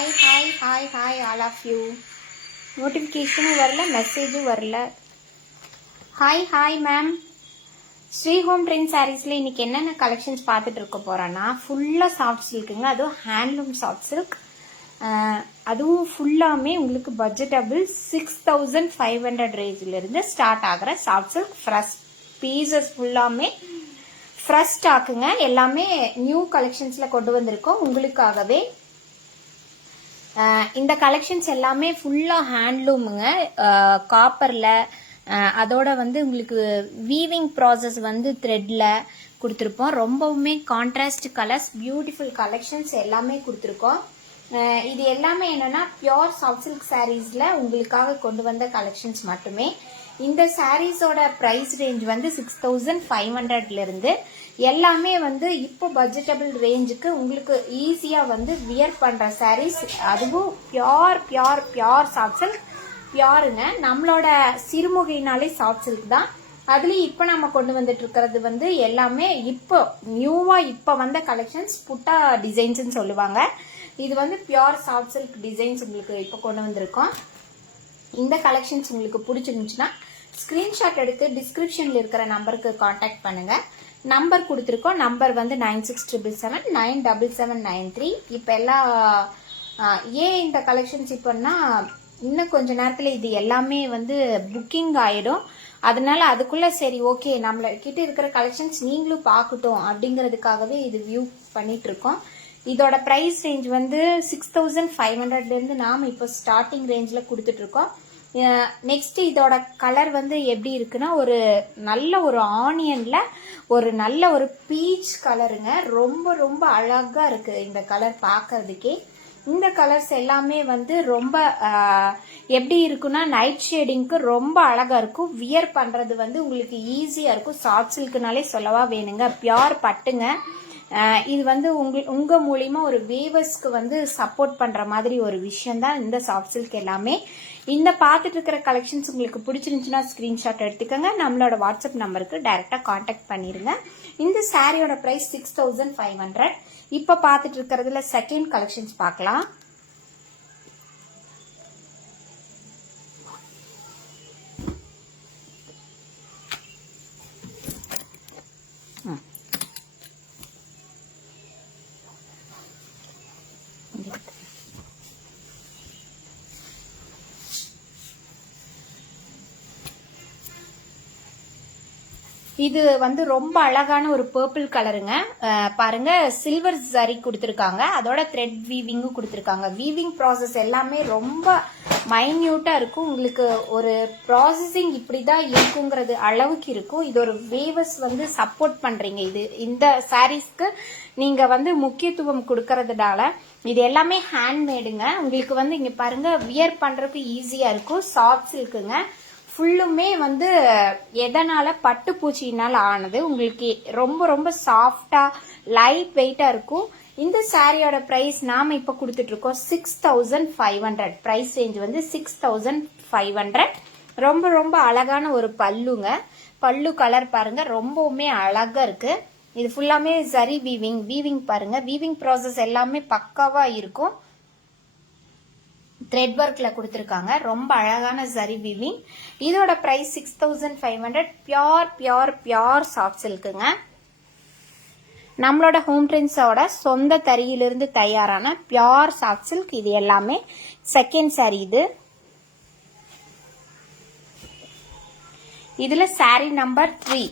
Hi all of you. Notification வரல, message வரல. Hi ma'am. Sri home trend சாரீஸ்ல இன்னைக்கு என்னென்ன கலெக்ஷன்ஸ் பார்த்துட்டு இருக்க போறோம்னா ஃபுல்லா சாஃப்ட் சில்க்குங்க. அதுவும் ஹேண்ட்லூம் சாஃப்ட் சில்க். அதுவும் ஃபுல்லாமே உங்களுக்கு பட்ஜெட்டபிள் 6500 ரேஞ்சில இருந்து ஸ்டார்ட் ஆகிற சாஃப்ட் சில்க் ஃப்ரெஷ் பீசஸ் ஃபுல்லாமே ஃப்ரெஷ் ஸ்டாக்குங்க. எல்லாமே நியூ கலெக்ஷன்ஸ்ல கொண்டு வந்திருக்கோம் உங்களுக்காகவே. இந்த கலெக்ஷன்ஸ் எல்லாமே ஃபுல்லா ஹேண்ட்லூமுங்க, காப்பர்ல. அதோட வந்து உங்களுக்கு வீவிங் ப்ராசஸ் வந்து த்ரெட்ல கொடுத்துருப்போம். ரொம்பவுமே கான்ட்ராஸ்ட் கலர்ஸ், பியூட்டிஃபுல் கலெக்ஷன்ஸ் எல்லாமே கொடுத்துருக்கோம். இது எல்லாமே என்னன்னா பியோர் சாஃப்ட் சில்க் சாரீஸ்ல உங்களுக்காக கொண்டு வந்த கலெக்ஷன்ஸ் மட்டுமே. இந்த சாரீஸோட பிரைஸ் ரேஞ்ச் வந்து 6500ல இருந்து எல்லாமே வந்து இப்போ பட்ஜெட்டபிள் ரேஞ்சுக்கு உங்களுக்கு ஈஸியா வந்து வியர் பண்ற சாரீஸ். அதுவும் பியோர் சாஃப்ட் சில்க். பியோருங்க. நம்மளோட சிறுமுகைனாலே சாஃப்ட் சில்க் தான். அதுலயும் இப்ப நம்ம கொண்டு வந்துட்டு இருக்கிறது வந்து எல்லாமே இப்போ நியூவா இப்ப வந்த கலெக்ஷன்ஸ், புட்டா டிசைன்ஸ் சொல்லுவாங்க. இது வந்து பியோர் சாஃப்ட் சில்க் டிசைன்ஸ் உங்களுக்கு இப்ப கொண்டு வந்திருக்கோம். இந்த கலெக்ஷன்ஸ் உங்களுக்கு பிடிச்சிருந்துச்சுன்னா ஸ்கிரீன்ஷாட் எடுத்து டிஸ்கிரிப்ஷன்ல இருக்கிற நம்பருக்கு கான்டாக்ட் பண்ணுங்க. நம்பர் கொடுத்துருக்கோம். நம்பர் வந்து 9677797793. இப்ப எல்லாம் ஏன் இந்த கலெக்ஷன்ஸ் இப்பன்னா இன்னும் கொஞ்ச நேரத்துல இது எல்லாமே வந்து புக்கிங் ஆயிடும். அதனால அதுக்குள்ள சரி ஓகே நம்மள கிட்ட இருக்கிற கலெக்ஷன்ஸ் நீங்களும் பார்க்கட்டும் அப்படிங்கறதுக்காகவே இது வியூ பண்ணிட்டு இருக்கோம். இதோட பிரைஸ் ரேஞ்ச் வந்து 6500ல இருந்து நாம இப்போ ஸ்டார்டிங் ரேஞ்ச்ல கொடுத்துட்டு இருக்கோம். நெக்ஸ்ட் இதோட கலர் வந்து எப்படி இருக்குன்னா ஒரு நல்ல ஒரு ஆனியன்ல ஒரு நல்ல ஒரு பீச் கலருங்க. ரொம்ப ரொம்ப அழகா இருக்கு இந்த கலர் பார்க்கறதுக்கே. இந்த கலர்ஸ் எல்லாமே வந்து ரொம்ப எப்படி இருக்குன்னா நைட் ஷேடிங்க்கு ரொம்ப அழகா இருக்கும். வியர் பண்றது வந்து உங்களுக்கு ஈஸியா இருக்கும். சாஃப்ட் சில்க்னாலே சொல்லவா வேணுங்க. பியோர் பட்டுங்க. இது வந்து உங்க மூலியமா ஒரு வீவர்ஸ்க்கு வந்து சப்போர்ட் பண்ற மாதிரி ஒரு விஷயம் தான் இந்த சாஃப்ட் சில்க் எல்லாமே. இந்த பார்த்துட்டு இருக்கிற கலெக்ஷன்ஸ் உங்களுக்கு பிடிச்சிருந்துச்சுன்னா ஸ்கிரீன்ஷாட் எடுத்துக்கோங்க. நம்மளோட வாட்ஸ்அப் நம்பருக்கு டைரக்டா கான்டாக்ட் பண்ணிருங்க. இந்த சாரியோட பிரைஸ் 6500. இப்ப பார்த்துட்டு இருக்கிறதுல செகண்ட் கலெக்ஷன்ஸ் பார்க்கலாம். இது வந்து ரொம்ப அழகான ஒரு பர்பிள் கலருங்க. பாருங்க சில்வர் சரி கொடுத்துருக்காங்க. அதோட த்ரெட் வீவிங்கும் கொடுத்துருக்காங்க. வீவிங் ப்ராசஸ் எல்லாமே ரொம்ப மைன்யூட்டா இருக்கும். உங்களுக்கு ஒரு ப்ராசஸிங் இப்படிதான் இருக்குங்கிறது அளவுக்கு இருக்கும். இது ஒரு வீவர்ஸ் வந்து சப்போர்ட் பண்றீங்க. இது இந்த சாரீஸ்க்கு நீங்க வந்து முக்கியத்துவம் கொடுக்கறதுனால இது எல்லாமே ஹேண்ட்மேடுங்க. உங்களுக்கு வந்து இங்க பாருங்க வியர் பண்றதுக்கு ஈஸியா இருக்கும். சாஃப்ட் சில்க்குங்க. ஃபுல்லுமே வந்து எதனால பட்டு பூச்சியினால ஆனது. உங்களுக்கு ரொம்ப ரொம்ப சாஃப்டா லைட் வெயிட்டா இருக்கும். இந்த சாரியோட பிரைஸ் நாம இப்ப கொடுத்துட்டு இருக்கோம் 6500. பிரைஸ் ரேஞ்ச் வந்து 6500. ரொம்ப ரொம்ப அழகான ஒரு பல்லுங்க. பல்லு கலர் பாருங்க ரொம்பவுமே அழகா இருக்கு. இது ஃபுல்லாமே சரி வீவிங் பாருங்க. வீவிங் ப்ராசஸ் எல்லாமே பக்காவா இருக்கும். த்ரெட் ஒர்க்ல கொடுத்திருக்காங்க. ரொம்ப அழகான சரி வீவிங். இதோட பிரைஸ் 6500. Pure soft சில்க்குங்க. நம்மளோட ஹோம் ட்ரெண்ட்ஸோட சொந்த தறியிலிருந்து தயாரான பியோர் சாஃப்ட் சில்க். இது எல்லாமே செகண்ட் சாரி. இதுல சாரி நம்பர் 3.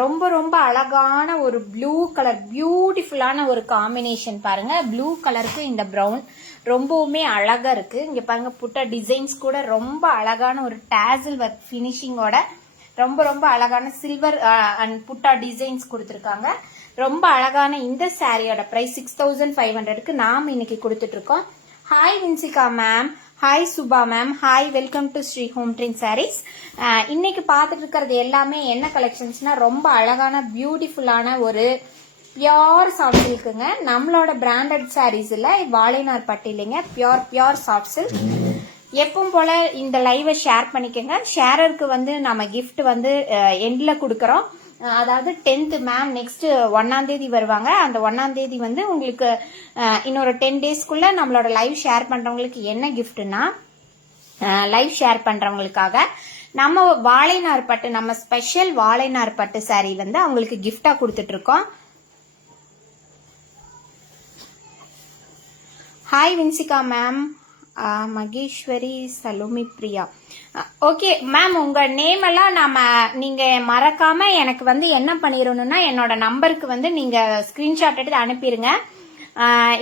ரொம்ப ரொம்ப அழகான ஒரு ப்ளூ கலர், பியூட்டிஃபுல்லான ஒரு காம்பினேஷன் பாருங்க. ப்ளூ கலருக்கு இந்த பிரவுன் ரொம்பவுமே அழகா இருக்கு. இங்க பாருங்க புட்டா டிசைன்ஸ் கூட ரொம்ப அழகான ஒரு டாசில் ஒர்க் பினிஷிங்கோட ரொம்ப ரொம்ப அழகான சில்வர் அண்ட் புட்டா டிசைன்ஸ் கொடுத்திருக்காங்க. ரொம்ப அழகான இந்த சாரியோட பிரைஸ் 6500க்கு நாம இன்னைக்கு கொடுத்துட்டு இருக்கோம். Hi Vinsika ma'am, hi Subha ma'am, hi welcome to Sri home trend sarees. இன்னைக்கு பார்த்துட்டு இருக்கிறது எல்லாமே என்ன கலெக்ஷன்ஸ்னா ரொம்ப அழகான பியூட்டிஃபுல்லான ஒரு பியோர் சாஃப்ட் சில்க்குங்க. நம்மளோட பிராண்டட் சாரீஸ்ல வாழைநார் பட்டு இல்லைங்க. Pure soft silk. எப்பவும் போல இந்த லைவை ஷேர் பண்ணிக்கோங்க. ஷேரருக்கு வந்து நம்ம கிஃப்ட் வந்து எண்ட்ல கொடுக்கறோம். அதாவது 10th மேம் நெக்ஸ்ட் 1ஆம் தேதி வருவாங்க. அந்த 1ஆம் தேதி வந்து உங்களுக்கு இன்னொரு 10 டேஸ்க்குள்ள நம்மளோட லைவ் ஷேர் பண்றவங்களுக்கு என்ன கிஃப்ட்னா, லைவ் ஷேர் பண்றவங்களுக்காக நம்ம வாழைநார் பட்டு, நம்ம ஸ்பெஷல் வாழைநார் பட்டு சாரி வந்து அவங்களுக்கு கிஃப்டா கொடுத்துட்டு இருக்கோம். Hi Vinsika ma'am, Maheswari, Salomi Priya. Okay ma'am, உங்க நேம் எல்லாம் நீங்க மறக்காம எனக்கு வந்து என்ன பண்ணிடணும்னா, என்னோட நம்பருக்கு வந்து நீங்க ஸ்கிரீன்ஷாட் எடுத்து அனுப்பிடுங்க.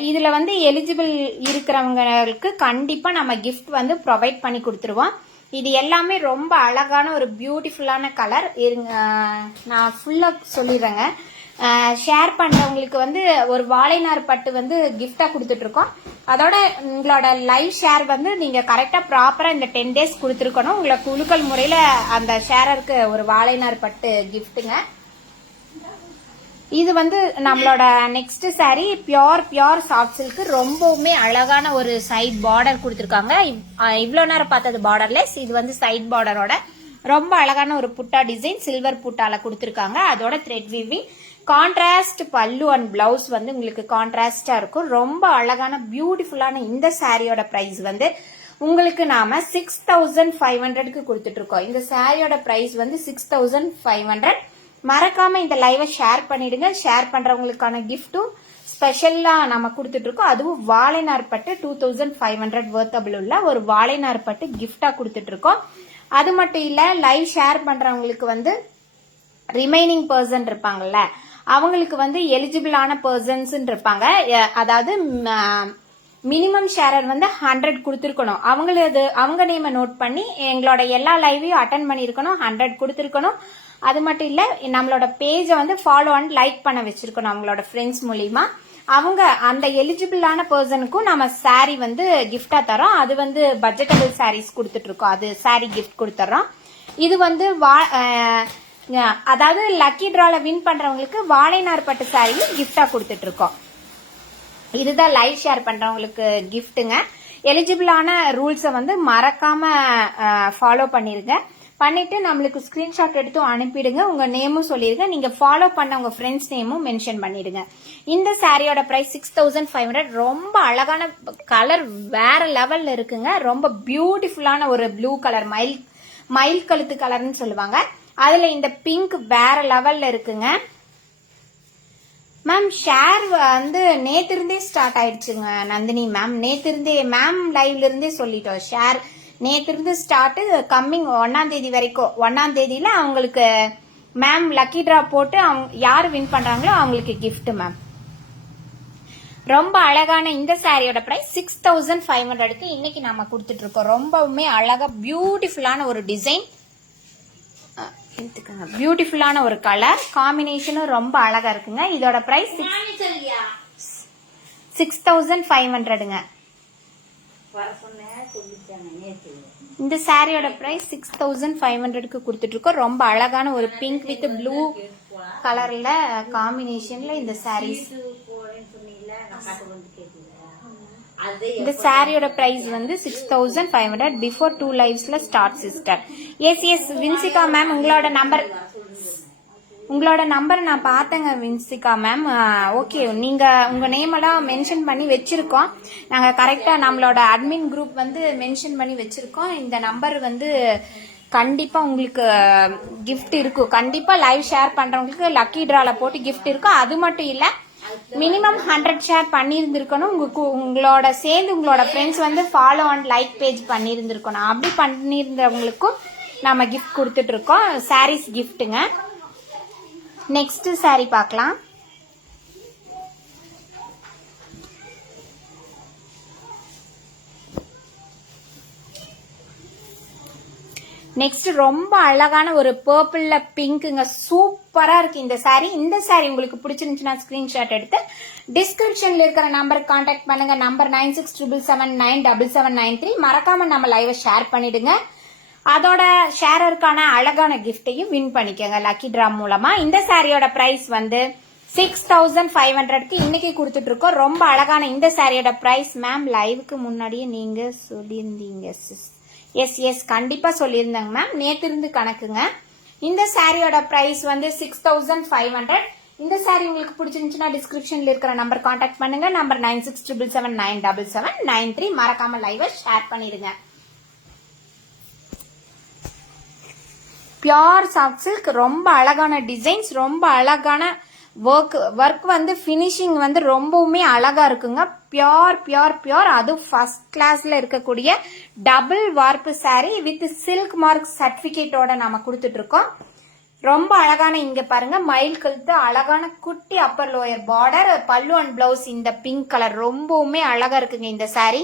இதுல வந்து எலிஜிபிள் இருக்கிறவங்களுக்கு கண்டிப்பா நம்ம கிஃப்ட் வந்து ப்ரொவைட் பண்ணி கொடுத்துருவோம். இது எல்லாமே ரொம்ப அழகான ஒரு பியூட்டிஃபுல்லான கலர். நான் ஃபுல்லா சொல்லிடுறேங்க. ஷேர் பண்றவங்களுக்கு வந்து ஒரு வாழைநார் பட்டு வந்து கிஃப்டா கொடுத்துட்டு இருக்கோம். அதோட உங்களோட லைவ் ஷேர் வந்து நீங்க கரெக்டா ப்ராப்பரா இந்த 10 டேஸ் கொடுத்துருக்கணும். உங்களை குலுக்கல் முறையில அந்த ஷேரருக்கு ஒரு வாழைநார் பட்டு கிஃப்ட்டுங்க. இது வந்து நம்மளோட next sorry pure soft silk. ரொம்பவுமே அழகான ஒரு சைட் பார்டர் கொடுத்துருக்காங்க. இவ்வளவு நேரம் பார்த்தது பார்டர்லெஸ், இது வந்து சைட் பார்டரோட ரொம்ப அழகான ஒரு புட்டா டிசைன் சில்வர் புட்டால கொடுத்துருக்காங்க. அதோட த்ரெட் வீவிங், கான்ட்ராஸ்ட் பல்லு அண்ட் பிளவுஸ் வந்து உங்களுக்கு கான்ட்ராஸ்டா இருக்கும். ரொம்ப அழகான பியூட்டிஃபுல்லான இந்த சாரியோட பிரைஸ் வந்து உங்களுக்கு நாம 6500க்கு கொடுத்துட்டு இருக்கோம். இந்த சாரியோட பிரைஸ் வந்து 6500. மறக்காம இந்த லைவை ஷேர் பண்ணிடுங்க. ஷேர் பண்றவங்களுக்கான கிஃப்டும் ஸ்பெஷலா நம்ம கொடுத்துட்டு இருக்கோம். அதுவும் வாழைநார் பட்டு 2500 வர்த்தபிள் உள்ள ஒரு வாழைநார் பட்டு கிஃப்டா கொடுத்துட்டு இருக்கோம். அது மட்டும் இல்ல, லைவ் ஷேர் பண்றவங்களுக்கு வந்து ரிமைனிங் பர்சன் இருப்பாங்கல்ல, அவங்களுக்கு வந்து எலிஜிபிளான பர்சன்ஸ் இருப்பாங்க. அதாவது மினிமம் ஷேரர் வந்து 100 கொடுத்துருக்கணும். அவங்க நேம நோட் பண்ணி எங்களோட எல்லா லைவையும் அட்டன் பண்ணிருக்கணும், 100 கொடுத்துருக்கணும். அது மட்டும் இல்ல, நம்மளோட பேஜை வந்து ஃபாலோ அண்ட் லைக் பண்ண வச்சிருக்கணும் அவங்களோட ஃப்ரெண்ட்ஸ் மூலியமா. அவங்க அந்த எலிஜிபிளான பர்சனுக்கும் நம்ம சாரி வந்து கிஃப்டா தரோம். அது வந்து பட்ஜெட்டபிள் சாரீஸ் கொடுத்துட்டு இருக்கோம். அது சாரி கிஃப்ட் கொடுத்துறோம். இது வந்து அதாவது லக்கி டிரால வின் பண்றவங்களுக்கு வாழைநார் பட்டு சாரியும் கிஃப்டா கொடுத்துட்டு இருக்கோம். இதுதான் லைவ் ஷேர் பண்றவங்களுக்கு கிஃப்ட்டுங்க. எலிஜிபிளான ரூல்ஸை வந்து மறக்காம ஃபாலோ பண்ணிருங்க. பண்ணிட்டு நம்மளுக்கு ஸ்கிரீன்ஷாட் எடுத்து அனுப்பிடுங்க. உங்க நேமும் சொல்லிருங்க. நீங்க ஃபாலோ பண்ண உங்க ஃப்ரெண்ட்ஸ் நேமும் மென்ஷன் பண்ணிடுங்க. இந்த சாரியோட பிரைஸ் 6500. ரொம்ப அழகான கலர், வேற லெவல்ல இருக்குங்க. ரொம்ப பியூட்டிஃபுல்லான ஒரு ப்ளூ கலர், மயில் கழுத்து கலர்னு சொல்லுவாங்க. அதுல இந்த பிங்க் வேற லெவல்ல இருக்குங்க. மேம் ஷேர் வந்து நேத்திருந்தே ஸ்டார்ட் ஆயிடுச்சுங்க நந்தினி மேம். நேத்திருந்தே மேம் லைவ்ல இருந்தே சொல்லிட்டோம். ஷேர் நேத்திருந்து ஸ்டார்ட், கம்மிங் 1ஆம் தேதி வரைக்கும். 1ஆம் தேதியில அவங்களுக்கு மேம் லக்கி டிரா போட்டு யாரு வின் பண்றாங்களோ அவங்களுக்கு கிஃப்ட் மேம். ரொம்ப அழகான இந்த சாரியோட பிரைஸ் 6500க்கு இன்னைக்கு நாம கொடுத்துட்டு இருக்கோம். ரொம்பவுமே அழகா பியூட்டிஃபுல்லான ஒரு டிசைன், பியூட்டிஃபுல்லான ஒரு கலர் காம்பினேஷனும் ரொம்ப அழகா இருக்குங்க. இதோட பிரைஸ் 6500ங்க. இந்த சாரியோட பிரைஸ் 6500க்கு கொடுத்துட்டு இருக்கோம். ரொம்ப அழகான ஒரு பிங்க் வித் ப்ளூ கலர்ல காம்பினேஷன்ல இந்த சாரீஸ். இந்த சாரியோட பிரைஸ் வந்து 6500. பிஃபோர் 2 லைவ்ஸ்ல start sister. Yes Vinsika ma'am, உங்களோட நம்பர் நான் பார்த்தேங்க வின்சிகா மேம். ஓகே, நீங்க உங்க நேம் எல்லாம் மென்ஷன் பண்ணி வச்சிருக்கோம். நாங்க கரெக்டா நம்மளோட அட்மின் குரூப் வந்து மென்ஷன் பண்ணி வச்சிருக்கோம். இந்த நம்பர் வந்து கண்டிப்பா உங்களுக்கு கிஃப்ட் இருக்கும். கண்டிப்பா லைவ் ஷேர் பண்றவங்களுக்கு லக்கி டிரால போட்டு கிஃப்ட் இருக்கும். அது மட்டும் இல்ல, மினிமம் 100 ஷேர் பண்ணியிருந்திருக்கணும். உங்களோட சேர்ந்து உங்களோட ஃப்ரெண்ட்ஸ் வந்து ஃபாலோ அண்ட் லைக் பேஜ் பண்ணியிருந்திருக்கணும். அப்படி பண்ணியிருந்தவங்களுக்கும் நம்ம கிஃப்ட் கொடுத்துட்டு இருக்கோம். சாரீஸ் கிஃப்ட்டுங்க. நெக்ஸ்ட் சாரி பார்க்கலாம். நெக்ஸ்ட் ரொம்ப அழகான ஒரு பர்பிள்ல பிங்க்குங்க. சூப்பரா இருக்கு இந்த சாரி. இந்த சாரி உங்களுக்கு பிடிச்சிருந்துச்சுன்னா ஸ்கிரீன்ஷாட் எடுத்து டிஸ்கிரிப்ஷன்ல இருக்கிற நம்பருக்கு கான்டாக்ட் பண்ணுங்க. நம்பர் 9677797793. மறக்காம நம்ம லைவ் ஷேர் பண்ணிடுங்க. அதோட ஷேரருக்கான அழகான கிஃப்டையும் வின் பண்ணிக்கோங்க லக்கி டிரா மூலமா. இந்த சாரியோட பிரைஸ் வந்து 6500க்கு இன்னைக்கு கொடுத்துட்டு இருக்கோம். ரொம்ப அழகான இந்த சாரியோட பிரைஸ் மேம் லைவுக்கு முன்னாடியே நீங்க சொல்லியிருந்தீங்க. எஸ் கண்டிப்பா சொல்லியிருந்தாங்க மேம். நேத்து இருந்து கணக்குங்க. இந்த சாரியோட பிரைஸ் வந்து 6500. இந்த சாரி உங்களுக்கு பிடிச்சிருந்துச்சுன்னா டிஸ்கிரிப்ஷன்ல இருக்கிற நம்பர் கான்டாக்ட் பண்ணுங்க. நம்பர் 9677797793. மறக்காம லைவ் ஷேர் பண்ணிடுங்க. பியோர் சாஃப்ட் சில்க், ரொம்ப அழகான டிசைன்ஸ், ரொம்ப அழகான ஒர்க் வந்து ஃபினிஷிங் வந்து ரொம்பவுமே அழகா இருக்குங்க. பியோர் அது ஃபர்ஸ்ட் கிளாஸ்ல இருக்கக்கூடிய டபுள் வார்ப்பு சாரி வித் சில்க் மார்க் சர்டிபிகேட்டோட நாம கொடுத்துட்டு இருக்கோம். ரொம்ப அழகான இங்க பாருங்க மயில் கழுத்து, அழகான குட்டி அப்பர் லோயர் பார்டர், பல்லு அண்ட் பிளவுஸ் இந்த பிங்க் கலர் ரொம்பவுமே அழகா இருக்குங்க. இந்த சாரி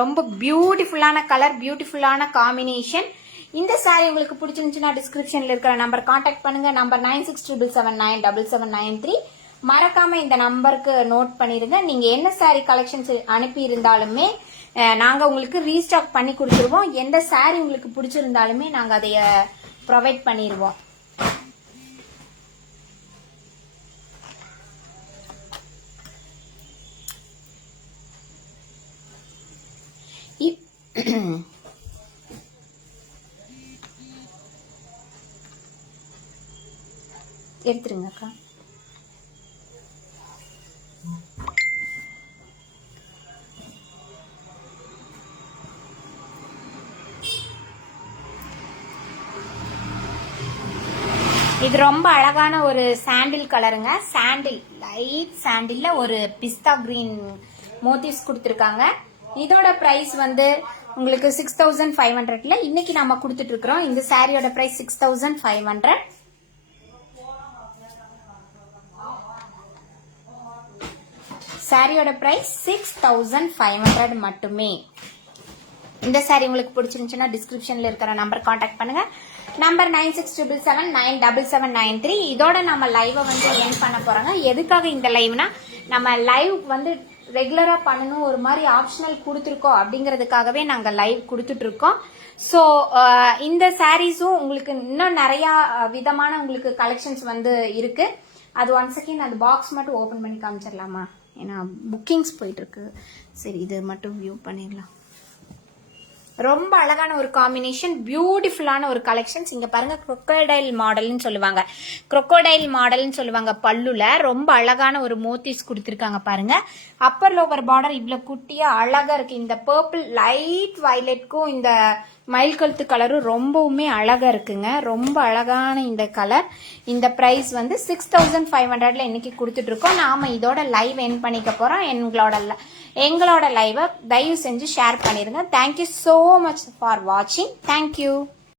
ரொம்ப பியூட்டிஃபுல்லான கலர், பியூட்டிஃபுல்லான காம்பினேஷன். இந்த சாரி உங்களுக்கு பிடிச்சிருந்துச்சுன்னா டிஸ்கிரிப்ஷன்ல இருக்கிற நம்பர் கான்டாக்ட் பண்ணுங்க. நம்பர் 9677797793. மறக்காம இந்த நம்பருக்கு நோட் பண்ணிருங்க. நீங்க என்ன சாரி கலெக்ஷன்ஸ் அனுப்பி இருந்தாலுமே நாங்க உங்களுக்கு ரீஸ்டாக் பண்ணி கொடுத்துருவோம். எந்த சாரி உங்களுக்கு பிடிச்சிருந்தாலுமே நாங்க அதைய ப்ரொவைட் பண்ணிடுவோம். எடுத்துருங்கக்கா. இது ரொம்ப அழகான ஒரு சாண்டில் கலருங்க. சாண்டில், லைட் சாண்டில்ல ஒரு பிஸ்தா கிரீன் மோட்டிவ்ஸ் கொடுத்துருக்காங்க. இதோட பிரைஸ் வந்து உங்களுக்கு 6500ல இன்னைக்கு நாம கொடுத்துட்டு இருக்கிறோம். இந்த சாரியோட பிரைஸ் 6500. சாரியோட பிரைஸ் 6500 மட்டுமே. இந்த சாரி உங்களுக்கு பிடிச்சிருந்துச்சுன்னா டிஸ்கிரிப்ஷன்ல இருக்கிற நம்பர் கான்டாக்ட் பண்ணுங்க. நம்பர் 9677797793. இதோட நம்ம லைவை வந்து எண்ட் பண்ண போறோங்க. எதுக்காக இந்த லைவ்னா, நம்ம லைவ் வந்து ரெகுலரா பண்ணணும், ஒரு மாதிரி ஆப்ஷனல் கொடுத்துருக்கோம் அப்படிங்கிறதுக்காகவே நாங்க லைவ் கொடுத்துட்டு இருக்கோம். ஸோ இந்த சாரீஸும் உங்களுக்கு இன்னும் நிறைய விதமான உங்களுக்கு கலெக்ஷன்ஸ் வந்து இருக்கு. அது ஒன் செகண்ட் அந்த பாக்ஸ் மட்டும் ஓபன் பண்ணி காமிச்சிடலாமா? ஏன்னா புக்கிங்ஸ் போயிட்டு இருக்கு. சரி, இது மட்டும் வியூ பண்ணிடலாம். ரொம்ப அழகான ஒரு காம்பினேஷன், பியூட்டிஃபுல்லான ஒரு கலெக்ஷன்ஸ். இங்க பாருங்க, crocodile மாடல்னு சொல்லுவாங்க. crocodile மாடல்னு சொல்லுவாங்க. பல்லுல ரொம்ப அழகான ஒரு மோட்டிவ்ஸ் கொடுத்திருக்காங்க பாருங்க. அப்பர் லோவர் பார்டர் இவ்வளவு குட்டியா அழகா இருக்கு. இந்த பர்பிள் லைட் வயலட்க்கும் இந்த மயில் கழுத்து கலரும் ரொம்பவுமே அழகா இருக்குங்க. ரொம்ப அழகான இந்த கலர். இந்த பிரைஸ் வந்து 6500ல இன்னைக்கு கொடுத்துட்டு இருக்கோம். நாம இதோட லைவ் எண்ட் பண்ணிக்க போறோம். எங்களோட லைவை தயவு செஞ்சு ஷேர் பண்ணிருங்க. Thank you so much for watching. Thank you.